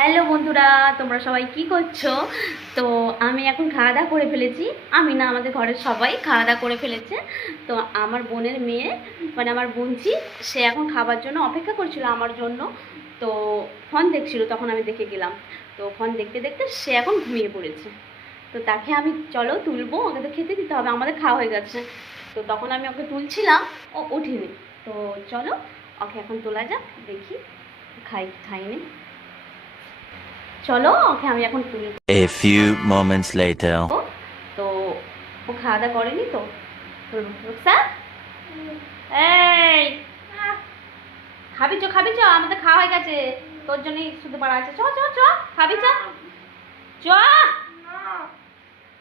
Hello বন্ধুরা, তোমরা সবাই কি করছো? তো আমি এখন খাওয়া দাওয়া করে ফেলেছি। আমি না, আমাদের ঘরের সবাই খাওয়া দাওয়া করে ফেলেছে। তো আমার বোনের মেয়ে, মানে আমার বোনজি, সে এখন খাবার জন্য অপেক্ষা করছিল আমার জন্য। তো ফোন দেখছিল, তখন আমি দেখে গেলাম। তো ফোন দেখতে দেখতে সে এখন ঘুমিয়ে পড়েছে। তো তাকে আমি চলো তুলবো, ওকে তো খেতে দিতে হবে, আমাদের খাওয়া হয়ে গেছে। তো তখন আমি ওকে তুলছিলাম, ও ওঠেনি। তো চলো ওকে এখন তোলা যাক, দেখি খাইনি। চলো ওকে আমি এখন তুলি। A few moments later. তো ও খাওয়া দাওয়া করেনি তো। রুকসা, এই খাবি চ, আমাদের খাওয়া হয়ে গেছে। তোর জন্যই শুধু পাড়া আছে। চ চ চ, খাবি চ, চ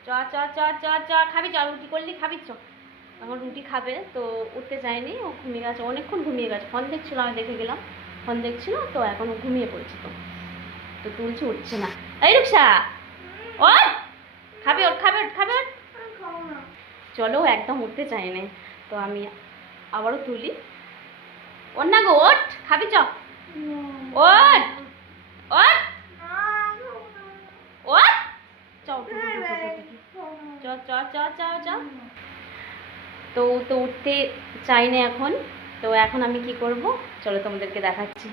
চ চ চ চ চ, খাবি চ, রুটি করলি খাবি চ। এখন রুটি খাবে তো উঠতে চায়নি, ও ঘুমিয়ে গেছে, অনেকক্ষণ ঘুমিয়ে গেছে। ফোন দেখছিল, আমি দেখে গেলাম, ফোন দেখছিল তো এখন ও ঘুমিয়ে পড়েছে। তো তো তুলছে, উঠছে না। এই রুকসা, ও খাবি, ওর খাবে, খাবে। চলো, একদম উঠতে চাই না। তো আমি আবারও তুলি। ওর না গো, ওঠ, খাবি চ, ওঠ ওঠ ওঠ, চ চ চ চ চ চ। তো তো উঠতে চাই না এখন। তো এখন আমি কি করব, চলো তোমাদেরকে দেখাচ্ছি।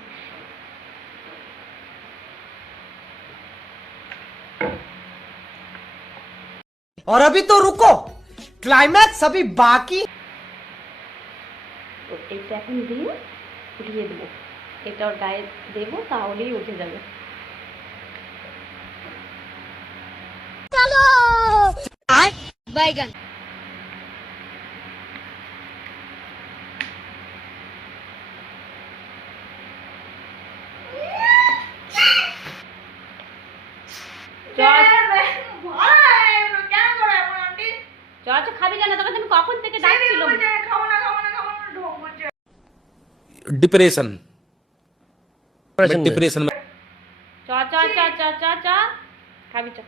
और अभी तो रुको, क्लाइमैक्स अभी बाकी। তো এটা এখন দিয়ে উঠিয়ে দেবো, এটা ওর গায়ে দেবো, তাহলেই উঠে যাবে। बैगन খাবি কেন? তোকে তুমি কখন থেকে ডাকছিলাম। डिप्रेशन डिप्रेशन में চ চ চ চ চ চ, খাবি চ।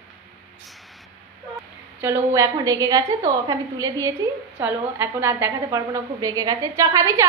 চলো, ও এখন রেগে গেছে, তো ওকে আমি তুলে দিয়েছি। চলো, এখন আর দেখাতে পারবো না, খুব রেগে গেছে। চ খাবি চ।